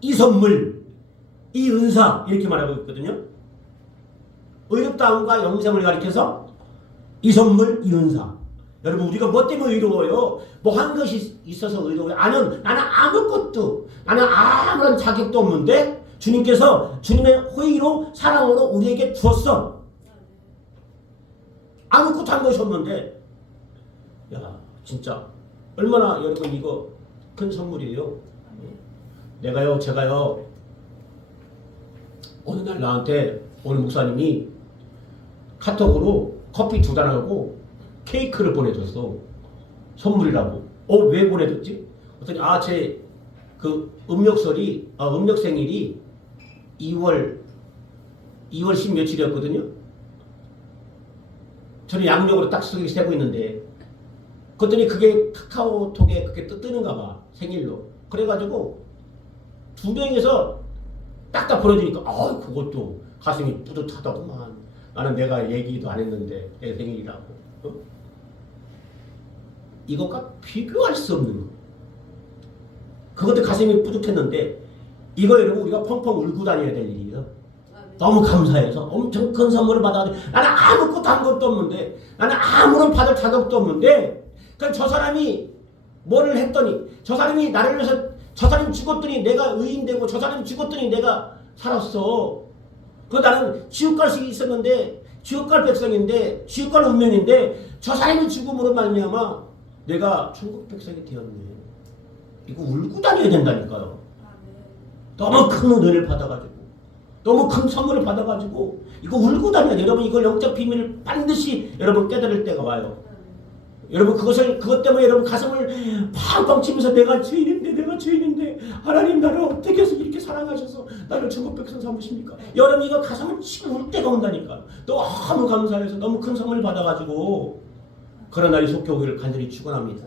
이 선물, 이 은사 이렇게 말하고 있거든요. 의롭다함과 영생을 가리켜서 이 선물, 이 은사. 여러분 우리가 뭐 때문에 의로워요? 뭐 한 것이 있어서 의로워요? 나는 아무것도 나는 아무런 자격도 없는데 주님께서 주님의 호의로 사랑으로 우리에게 주었어. 아무것도 한 것이 없는데 야 진짜 얼마나 여러분 이거 큰 선물이에요. 제가요 어느 날 나한테 오늘 목사님이 카톡으로 커피 2잔하고 케이크를 보내줬어. 선물이라고. 왜 보내줬지? 그랬더니 제 그 음력 생일이 2월 10 며칠이었거든요. 저는 양력으로 딱 세고 있는데 그랬더니 그게 카카오톡에 그게 뜨는가 봐. 생일로. 그래가지고 2명이서 딱딱 보내주니까 그것도 가슴이 뿌듯하더구만. 나는 내가 얘기도 안 했는데 내 생일이라고. 이것과 비교할 수 없는 거. 그것도 가슴이 뿌듯했는데 이거 여러분 우리가 펑펑 울고 다녀야 될 일이에요. 너무 감사해서 엄청 큰 선물을 받아가지고 나는 아무것도 한 것도 없는데 나는 아무런 받을 자격도 없는데 그럼 저 사람이 뭐를 했더니 저 사람이 나를 위해서 저 사람이 죽었더니 내가 의인되고 저 사람이 죽었더니 내가 살았어. 그 나는 지옥 갈 수 있었는데 지옥 갈 백성인데 지옥 갈 운명인데 저 사람이 죽음으로 말미암아 내가 천국 백성이 되었네. 이거 울고 다녀야 된다니까요. 너무 큰 은혜를 받아가지고 너무 큰 선물을 받아가지고 이거 울고 다녀야 돼. 여러분 이걸 영적 비밀을 반드시 여러분 깨달을 때가 와요. 여러분 그것 때문에 여러분 가슴을 팡팡 치면서 내가 죄인인데 하나님 나를 어떻게 해서 이렇게 사랑하셔서 나를 천국 백성 삼으십니까? 여러분 이거 가슴을 치고 울 때가 온다니까. 너무 감사해서 너무 큰 선물을 받아가지고 그런 날이 속히 오기를 간절히 축원합니다.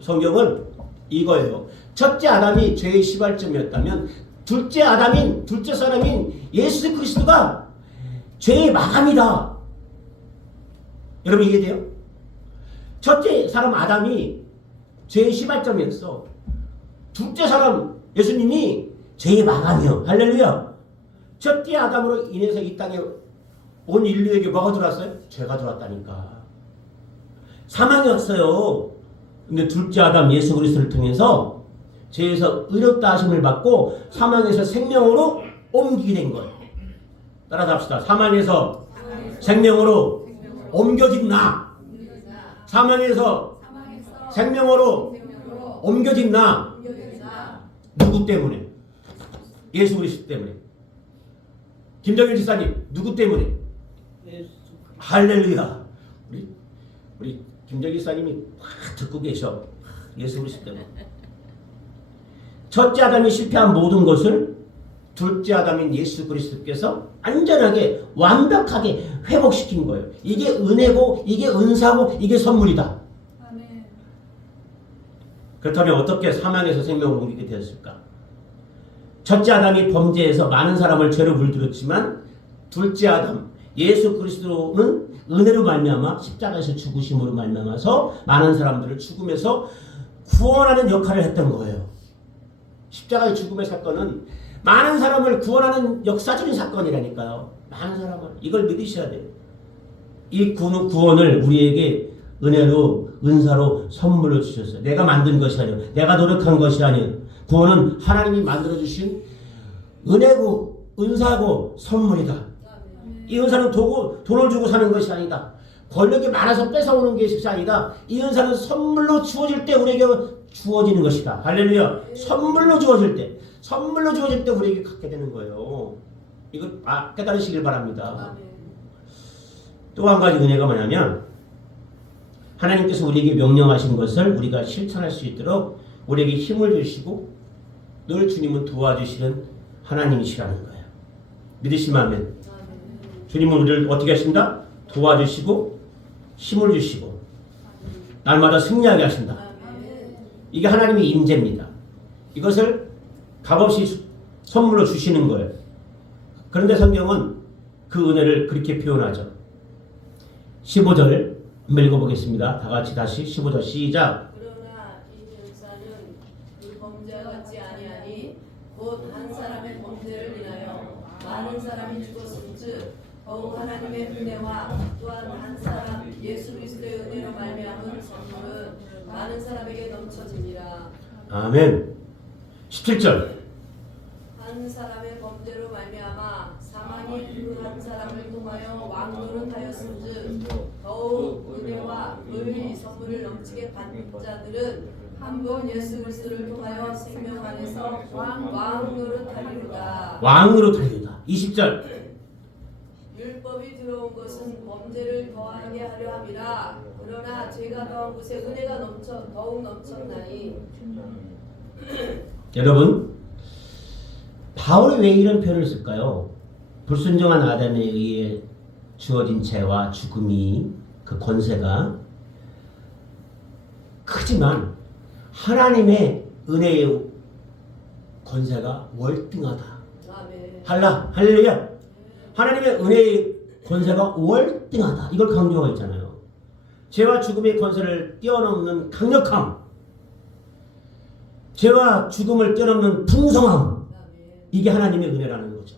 성경은 이거예요. 첫째 아담이 죄의 시발점이었다면 둘째 사람인 예수 그리스도가 죄의 마감이다. 여러분 이해돼요? 첫째 사람 아담이 죄의 시발점이었어. 둘째 사람 예수님이 죄의 마감이요. 할렐루야. 첫째 아담으로 인해서 이 땅에 온 인류에게 뭐가 들어왔어요? 죄가 들어왔다니까. 사망이 왔어요. 근데 둘째 아담 예수 그리스도를 통해서 죄에서 의롭다 하심을 받고 사망에서 생명으로 옮기게 된 거예요. 따라서 합시다. 사망에서 생명으로 옮겨진 나. 사망에서 생명으로 옮겨진 나. 누구 때문에? 예수 그리스도 때문에. 김정일 지사님 누구 때문에? 할렐루야. 우리 김정일 지사님이 막 듣고 계셔. 예수 그리스도 때문에. 첫째 아담이 실패한 모든 것을 둘째 아담인 예수 그리스도께서 안전하게 완벽하게 회복시킨 거예요. 이게 은혜고 이게 은사고 이게 선물이다. 아멘. 그렇다면 어떻게 사망에서 생명을 옮기게 되었을까? 첫째 아담이 범죄해서 많은 사람을 죄로 물들였지만 둘째 아담 예수 그리스도는 은혜로 말미암아 십자가에서 죽으심으로 말미암아서 많은 사람들을 죽음에서 구원하는 역할을 했던 거예요. 십자가의 죽음의 사건은 많은 사람을 구원하는 역사적인 사건이라니까요. 많은 사람을. 이걸 믿으셔야 돼요. 이 구원을 우리에게 은혜로 은사로 선물로 주셨어요. 내가 만든 것이 아니에요. 내가 노력한 것이 아니에요. 구원은 하나님이 만들어주신 은혜고 은사고 선물이다. 이 은사는 돈을 주고 사는 것이 아니다. 권력이 많아서 뺏어오는 것이 아니다. 이 은사는 선물로 주어질 때 우리에게 주어지는 것이다. 할렐루야. 선물로 주어질 때 우리에게 갖게 되는 거예요. 이거 깨달으시길 바랍니다. 또 한 가지 은혜가 뭐냐면 하나님께서 우리에게 명령하신 것을 우리가 실천할 수 있도록 우리에게 힘을 주시고 늘 주님은 도와주시는 하나님이시라는 거예요. 믿으시면 아멘. 주님은 우리를 어떻게 하신다? 도와주시고 힘을 주시고 날마다 승리하게 하신다. 이게 하나님의 임재입니다. 이것을 값없이 선물로 주시는 거예요. 그런데 성경은 그 은혜를 그렇게 표현하죠. 15절 한번 읽어보겠습니다. 다 같이 다시 15절 시작. 그러나 이 은사는 그 범죄와 같지 아니하니 곧 한 사람의 범죄를 인하여 많은 사람이 죽었은즉 더욱 하나님의 은혜와 또한 한 사람 예수 그리스도의 은혜로 말미암은 선물은 많은 사람에게 넘쳐지니라. 아멘. 17절. 한 사람의 범죄로 말미암아 사망이 그 한 사람을 통하여 왕노릇하였은즉 더욱 은혜와 의의 선물을 넘치게 받는 자들은 한 번 예수 그리스도를 통하여 생명 안에서 왕노릇하리로다. 왕노릇하리로다. 20절. 율법이 들어온 것은 범죄를 더하게 하려 함이라. 그러나 죄가 더한 곳에 은혜가 더욱 넘쳤나니. 여러분 바울이 왜 이런 표현을 쓸까요? 불순종한 아담에 의해 주어진 죄와 죽음이 그 권세가 크지만 하나님의 은혜의 권세가 월등하다. 아멘. 할렐루야. 하나님의 은혜의 권세가 월등하다. 이걸 강조하고 있잖아요. 죄와 죽음의 권세를 뛰어넘는 강력함, 죄와 죽음을 뛰어넘는 풍성함, 이게 하나님의 은혜라는 거죠.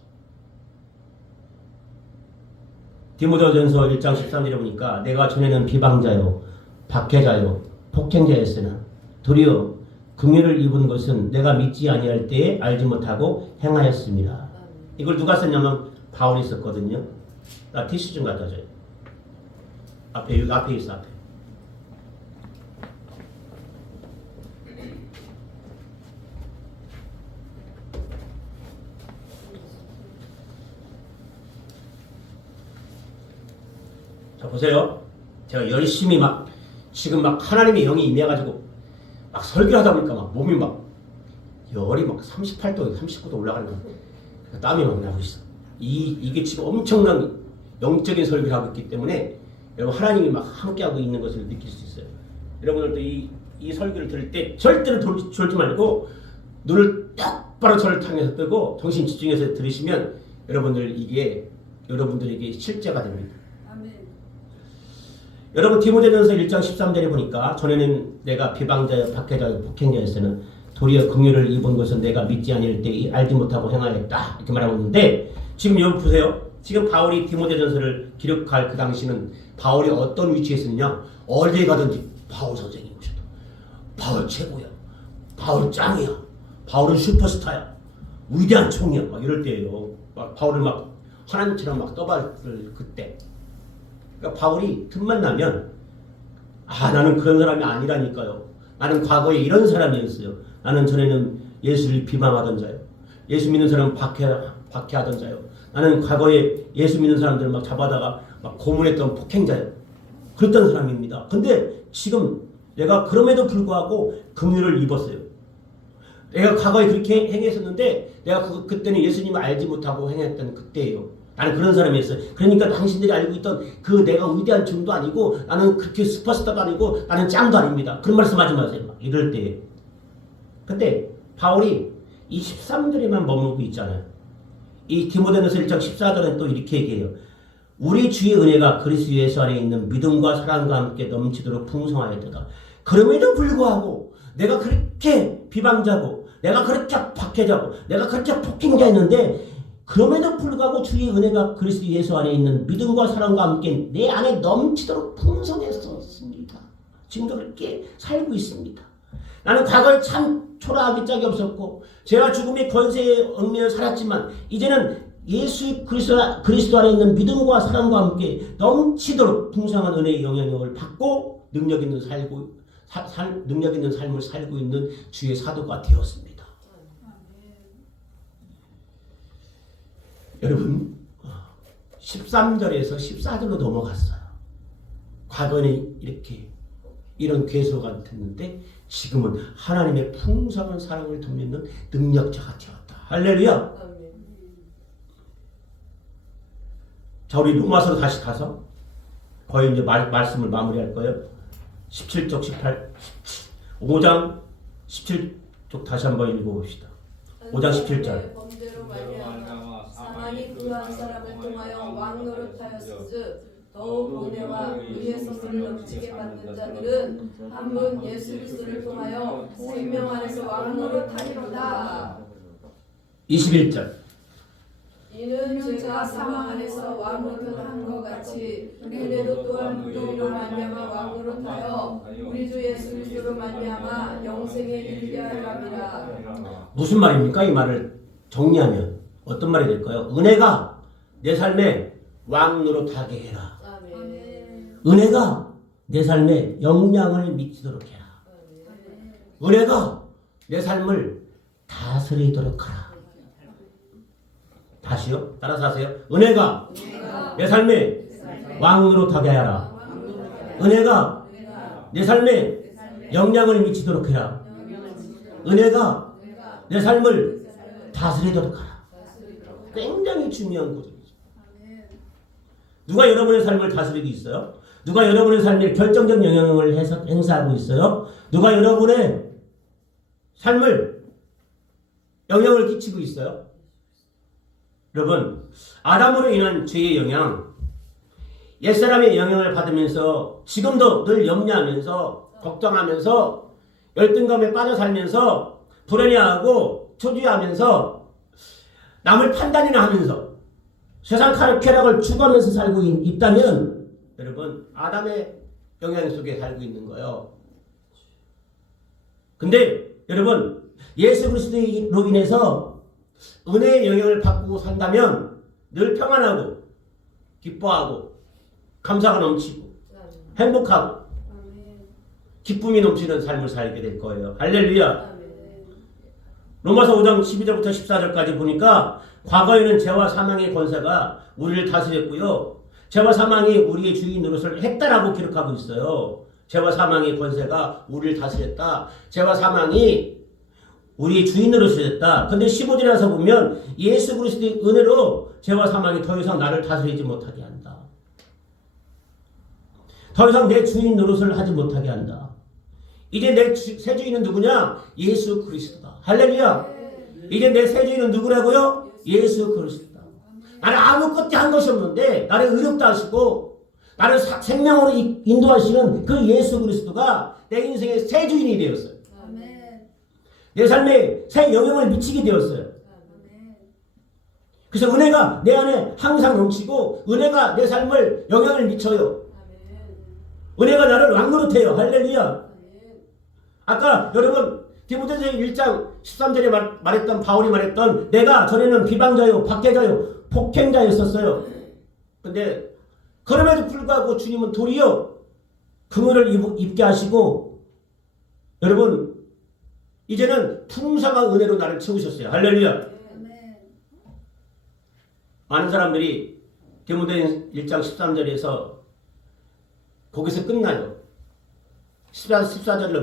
디모데전서 1장 13절에 보니까 내가 전에는 비방자요 박해자요 폭행자였으나 도리어 긍휼을 입은 것은 내가 믿지 아니할 때에 알지 못하고 행하였습니다. 이걸 누가 썼냐면 바울이 썼거든요. 나 티슈 좀 갖다 줘요. 앞에 여기 앞에 있어 앞에. 자 보세요. 제가 열심히 막 지금 막 하나님의 영이 임해가지고 막 설교를 하다 보니까 막 몸이 막 열이 막 38도, 39도 올라가는 거야. 땀이 막 나고 있어. 이게 지금 엄청난 영적인 설교를 하고 있기 때문에 여러분 하나님이 막 함께하고 있는 것을 느낄 수 있어요. 여러분들도 이 설교를 들을 때 절대로 졸지 말고 눈을 똑바로 저를 향해서 뜨고 정신 집중해서 들으시면 이게 여러분들에게 실제가 됩니다. 여러분 디모데전서 1장 13절에 보니까 전에는 내가 비방자여 박해자여 폭행자였으나 도리어 긍휼을 입은 것은 내가 믿지 아니할 때 알지 못하고 행하였다 이렇게 말하고 있는데 지금 여기 보세요. 지금 바울이 디모데전서를 기록할 그 당시는 바울이 어떤 위치에 있었느냐. 어디 가든지 바울 선생님 오셔도 바울 최고야. 바울 짱이야. 바울은 슈퍼스타야. 위대한 총이야. 막 이럴 때예요. 막 바울을 막 하나님처럼 막 떠받을 그때. 그러니까 바울이 틈만 나면 나는 그런 사람이 아니라니까요. 나는 과거에 이런 사람이었어요. 나는 전에는 예수를 비방하던 자요. 예수 믿는 사람 박해하던 자요. 나는 과거에 예수 믿는 사람들을 막 잡아다가 막 고문했던 폭행자요. 그랬던 사람입니다. 근데 지금 내가 그럼에도 불구하고 긍휼을 입었어요. 내가 과거에 그렇게 행했었는데 내가 그때는 예수님을 알지 못하고 행했던 그때예요. 나는 그런 사람이었어요. 그러니까 당신들이 알고 있던 그 내가 위대한 증도 아니고 나는 그렇게 슈퍼스타도 아니고 나는 짱도 아닙니다. 그런 말씀 하지 마세요. 막 이럴 때. 근데 바울이 이 13절에만 머물고 있잖아요. 이 디모데전서 1장 14절은 또 이렇게 얘기해요. 우리 주의 은혜가 그리스도 예수 안에 있는 믿음과 사랑과 함께 넘치도록 풍성하였도다. 그럼에도 불구하고 내가 그렇게 비방자고 내가 그렇게 박해자고 내가 그렇게 폭행자였는데 그럼에도 불구하고 주의 은혜가 그리스도 예수 안에 있는 믿음과 사랑과 함께 내 안에 넘치도록 풍성했었습니다. 지금도 그렇게 살고 있습니다. 나는 과거에 참 초라하기 짝이 없었고 죄와 죽음의 권세에 얽매여 살았지만 이제는 예수 그리스도 안에 있는 믿음과 사랑과 함께 넘치도록 풍성한 은혜의 영향력을 받고 능력 있는 삶을 살고 있는 주의 사도가 되었습니다. 여러분 13절에서 14절로 넘어갔어요. 과거에는 이런 괴수가 됐는데 지금은 하나님의 풍성한 사랑을 돕는 능력자가 되었다. 할렐루야. 자 우리 로마서로 다시 가서 거의 이제 말씀을 마무리할 거예요. 17쪽 5장 17쪽 다시 한번 읽어봅시다. 5장 17절. 범죄로 말미암아 사망이 그 한 사람을 통하여 왕노릇하였으즉 더욱 은혜와 의의 선물을 넘치게 받는 자들은 한 분 예수 그리스도를 통하여 생명 안에서 왕노릇하리로다. 21절. 이는 죄가 사망 안에서 왕노릇한 것 같이 은혜도 또한 의로 말미암아 왕노릇하여 우리 주 예수 그리스도로 말미암아 영생에 이르게 하려 함이라. 무슨 말입니까? 이 말을 정리하면 어떤 말이 될까요? 은혜가 내 삶에 왕노릇하게 해라. 아멘. 은혜가 내 삶에 영향을 미치도록 해라. 은혜가 내 삶을 다스리도록 하라. 다시요. 따라서 하세요. 은혜가 내 삶에 왕노릇하게 하라. 은혜가 내 삶에 영향을 미치도록 해라. 은혜가 내 삶을 다스리도록 하라. 굉장히 중요한 거죠. 누가 여러분의 삶을 다스리고 있어요? 누가 여러분의 삶에 결정적 영향을 행사하고 있어요? 누가 여러분의 삶을 영향을 끼치고 있어요? 여러분, 아담으로 인한 죄의 영향, 옛사람의 영향을 받으면서 지금도 늘 염려하면서 걱정하면서 열등감에 빠져 살면서 불안해하고 초조해하면서 남을 판단이나 하면서 세상 쾌락을 추구하면서 살고 있다면 여러분 아담의 영향 속에 살고 있는 거예요. 근데 여러분 예수 그리스도로 인해서 은혜의 영향을 받고 산다면 늘 평안하고 기뻐하고 감사가 넘치고 행복하고 기쁨이 넘치는 삶을 살게 될 거예요. 할렐루야. 로마서 5장 12절부터 14절까지 보니까 과거에는 죄와 사망의 권세가 우리를 다스렸고요. 죄와 사망이 우리의 주인 노릇을 했다라고 기록하고 있어요. 죄와 사망의 권세가 우리를 다스렸다. 죄와 사망이 우리의 주인 노릇을 했다. 근데 15절에 와서 보면 예수 그리스도의 은혜로 죄와 사망이 더 이상 나를 다스리지 못하게 한다. 더 이상 내 주인 노릇을 하지 못하게 한다. 이제 내 새 주인은 누구냐? 예수 그리스도다. 할렐루야. 이제 내 새 주인은 누구라고요? 예수 그리스도다. 나는 아무것도 한 것이 없는데 나를 의롭다 하시고 나를 생명으로 인도하시는 그 예수 그리스도가 내 인생의 새 주인이 되었어요. 내 삶에 새 영향을 미치게 되었어요. 그래서 은혜가 내 안에 항상 넘치고 은혜가 내 삶을 영향을 미쳐요. 은혜가 나를 왕노릇해요. 할렐루야. 아까 여러분 디모데전서 1장 13절에 말했던 바울이 말했던 내가 전에는 비방자요 박해자요 폭행자였었어요. 근데 그럼에도 불구하고 주님은 도리어 긍휼을 입게 하시고 여러분 이제는 풍성한 은혜로 나를 채우셨어요. 할렐루야. 많은 사람들이 디모데 1장 13절에서 거기서 끝나요. 14절로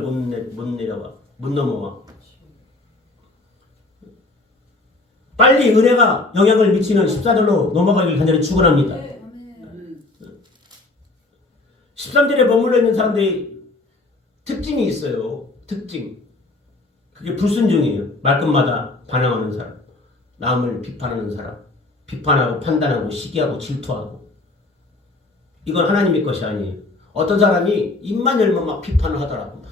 못 내려와. 못 넘어와. 빨리 은혜가 영향을 미치는 14절로 넘어가길 간절히 축원합니다. 13절에 머물러 있는 사람들이 특징이 있어요. 특징. 그게 불순종이에요. 말끝마다 반항하는 사람. 남을 비판하는 사람. 비판하고 판단하고 시기하고 질투하고. 이건 하나님의 것이 아니에요. 어떤 사람이 입만 열면 막 비판을 하더라고. 막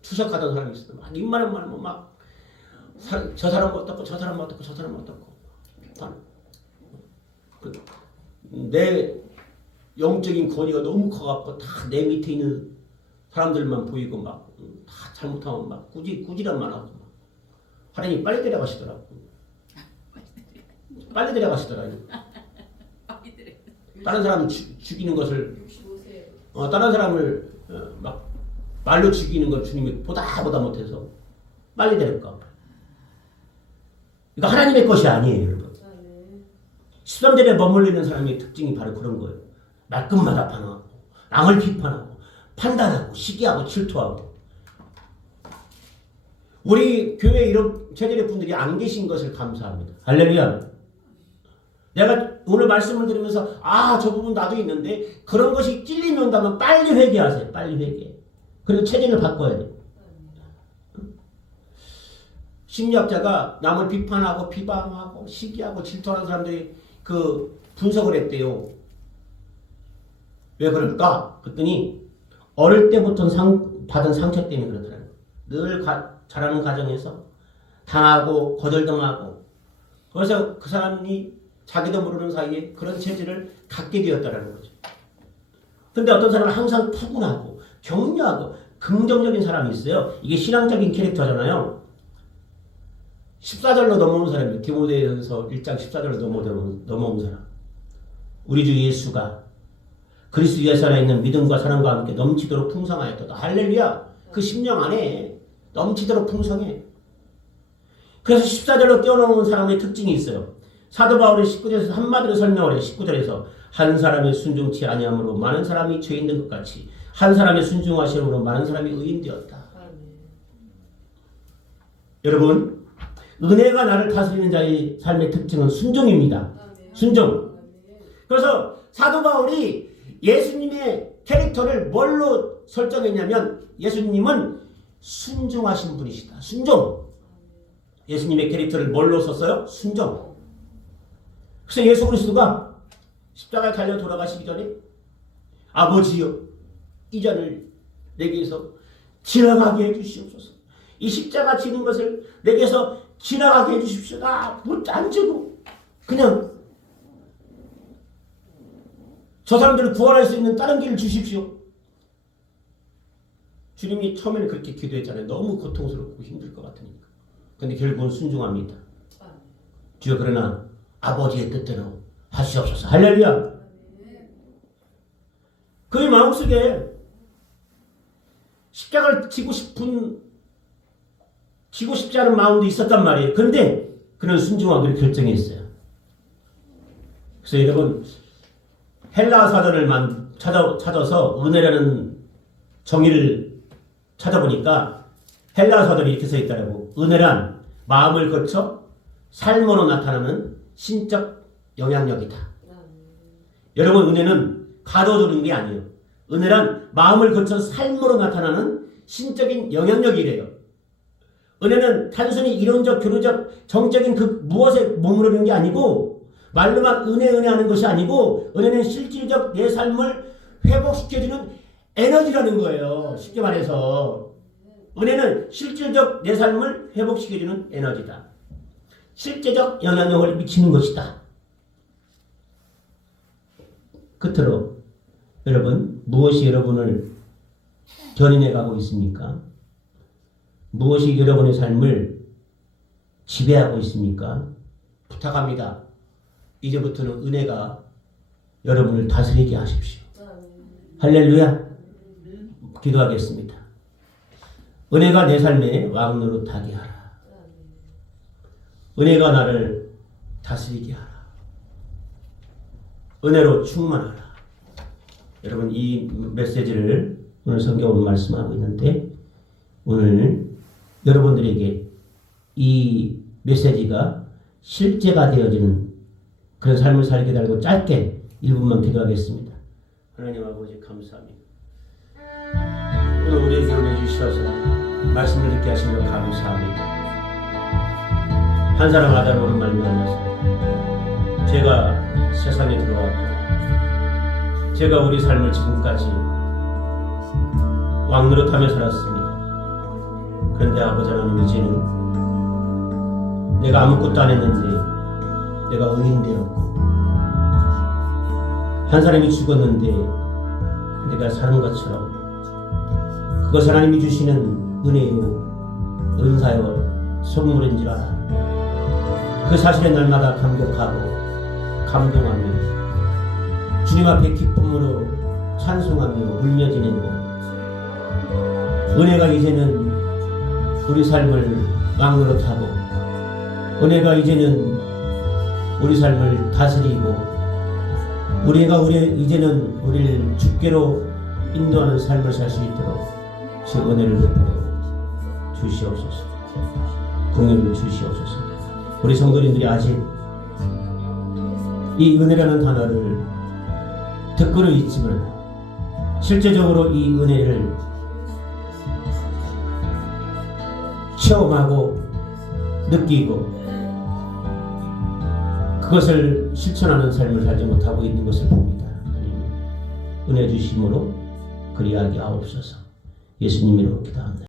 추석하던 사람이 있어요. 막 입만 열면 막 저 사람 어떻고 저 사람 어떻고 저 사람 어떻고 비판. 내 영적인 권위가 너무 커갖고 다 내 밑에 있는 사람들만 보이고 막 다 잘못하면 막 꾸지람만 하고 막 하나님 빨리 데려가시더라고. 빨리 데려가시더라고. 다른 사람 죽이는 것을 다른 사람을 막 말로 죽이는 걸 주님이 보다 못해서 빨리 데려가. 이거 하나님의 것이 아니에요, 여러분. 13절에 머물러 있는 사람의 특징이 바로 그런 거예요. 말끝마다 반항하고 남을 비판하고 판단하고 시기하고 질투하고. 우리 교회 이런 체질의 분들이 안 계신 것을 감사합니다. 할렐루야. 내가 오늘 말씀을 들으면서 저 부분 나도 있는데 그런 것이 찔림이 온다면 빨리 회개하세요. 빨리 회개. 그리고 체질을 바꿔야 돼요. 심리학자가 남을 비판하고 비방하고 시기하고 질투하는 사람들이 그 분석을 했대요. 왜 그럴까? 그랬더니 어릴 때부터 받은 상처 때문에 그렇더라고요. 늘 자라는 가정에서 당하고 거절당하고 그래서 그 사람이 자기도 모르는 사이에 그런 체질을 갖게 되었다는 거죠. 근데 어떤 사람은 항상 푸근하고 격려하고 긍정적인 사람이 있어요. 이게 신앙적인 캐릭터잖아요. 14절로 넘어온 사람이에요. 디모데전서 1장 14절로 넘어온 사람. 우리 주 예수가 그리스도 예수 안에 있는 믿음과 사랑과 함께 넘치도록 풍성하였다. 할렐루야. 그 심령 안에 넘치도록 풍성해. 그래서 14절로 뛰어넘은 사람의 특징이 있어요. 사도 바울이 19절에서 한마디로 설명을 해요. 19절에서 한 사람이 순종치 아니함으로 많은 사람이 죄인 된 것 같이 한 사람의 순종하심으로 많은 사람이 의인 되었다. 여러분, 은혜가 나를 다스리는 자의 삶의 특징은 순종입니다. 순종. 그래서 사도 바울이 예수님의 캐릭터를 뭘로 설정했냐면 예수님은 순종하신 분이시다. 순종. 예수님의 캐릭터를 뭘로 썼어요? 순종. 그래서 예수 그리스도가 십자가에 달려 돌아가시기 전에 아버지여 이 잔을 내게서 지나가게 해주시옵소서. 이 십자가 지는 것을 내게서 지나가게 해주십시오. 나 안 지고 그냥 저 사람들을 구원할 수 있는 다른 길을 주십시오. 주님이 처음에는 그렇게 기도했잖아요. 너무 고통스럽고 힘들 것 같으니까. 근데 결국은 순종합니다. 주여 그러나 아버지의 뜻대로 하시옵소서. 할렐루야. 그의 마음속에 십자가를 지고 싶지 않은 마음도 있었단 말이에요. 그런데 그는 순종하기로 결정했어요. 그래서 여러분 헬라 사전을 찾아서 은혜라는 정의를 찾아보니까 헬라 사전이 이렇게 써 있더라고. 은혜란 마음을 거쳐 삶으로 나타나는 신적 영향력이다. 여러분 은혜는 가둬두는 게 아니에요. 은혜란 마음을 거쳐 삶으로 나타나는 신적인 영향력이래요. 은혜는 단순히 이론적, 교류적, 정적인 그 무엇에 머무르는 게 아니고 말로만 은혜 하는 것이 아니고 은혜는 실질적 내 삶을 회복시켜주는 에너지라는 거예요. 쉽게 말해서 은혜는 실질적 내 삶을 회복시켜주는 에너지다. 실제적 영향력을 미치는 것이다. 끝으로 여러분 무엇이 여러분을 견인해 가고 있습니까? 무엇이 여러분의 삶을 지배하고 있습니까? 부탁합니다. 이제부터는 은혜가 여러분을 다스리게 하십시오. 할렐루야. 기도하겠습니다. 은혜가 내 삶에 왕노릇하게 하라. 은혜가 나를 다스리게 하라. 은혜로 충만하라. 여러분 이 메시지를 오늘 성경으로 말씀하고 있는데 오늘 여러분들에게 이 메시지가 실제가 되어지는 그런 삶을 살게 달고 짧게 1분만 기도하겠습니다. 하나님 아버지 감사합니다. 오늘 우리에게 은혜 주셔서 말씀을 듣게 하신 것 감사합니다. 한 사람 아담으로 말미암아서 제가 세상에 들어왔고 제가 우리 삶을 지금까지 왕노릇하며 살았습니다. 그런데 아버지 하나님 이제는 내가 아무것도 안 했는데 내가 의인 되었고 한 사람이 죽었는데 내가 사는 것처럼 그것을 하나님이 주시는 은혜요 은사요 선물인 줄 알아. 그 사실에 날마다 감격하고 감동하며 주님 앞에 기쁨으로 찬송하며 울며 지내고 은혜가 이제는 우리 삶을 왕노릇하고 은혜가 이제는 우리 삶을 다스리고 이제는 우리를 주께로 인도하는 삶을 살 수 있도록 주 은혜를 베풀어 주시옵소서. 공유를 주시옵소서. 우리 성도님들이 아직 이 은혜라는 단어를 듣고는 있지만 실제적으로 이 은혜를 체험하고 느끼고 그것을 실천하는 삶을 살지 못하고 있는 것을 봅니다. 하나님 은혜 주심으로 그리하게 하옵소서. 예수님 이름으로 기도합니다.